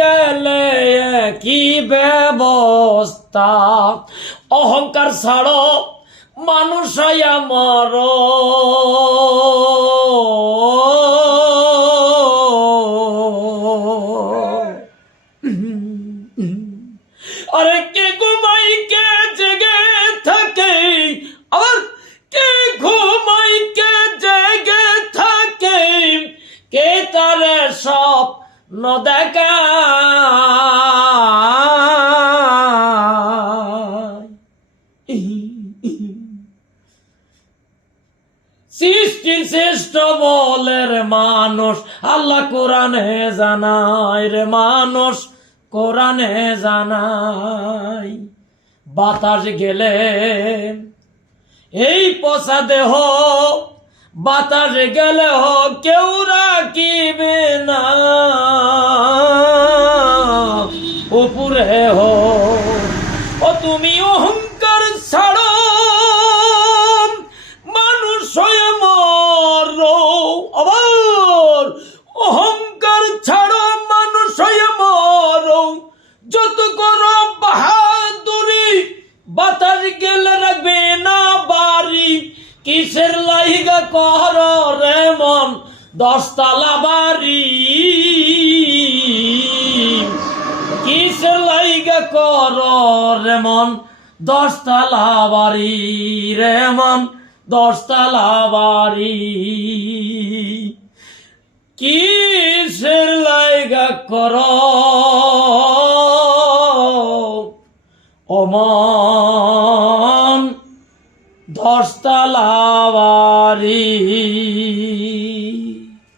গেলে কি ব্যবস্থা, অহংকার ছাড়ো মানুষ হইয়া মর, আরে কে ঘুমাই কে জেগে থাকে, আবার কে ঘুমাই কে জেগে থাকে, কে তার স্বপ্ন দেখা, সৃষ্টির শ্রেষ্ঠ বলের মানুষ আল্লাহ কোরআনে জানায় রে, মানুষ কোরআনে জানায়। বাতাস গেলে এই পচা দেহ, বাতাস গেলে কেউ রাখিবে না, উপরে ও তুমি অহংকার ছাড়ো মানুষ হয়ে মরো, আবার অহংকার ছাড়ো মানুষ হয়ে মরো, যত করো বাহাদুরি বাতাস গেলে রাখবে না বাড়ি, কিসের লাইগা কর রে মন 10 তলা বাড়ি, কিসের লাইগা কর রে মন 10 তলা বাড়ি, রে মন 10 তলা বাড়ি, কিসের লাইগা কর ও মন 10 তলা বাড়ি।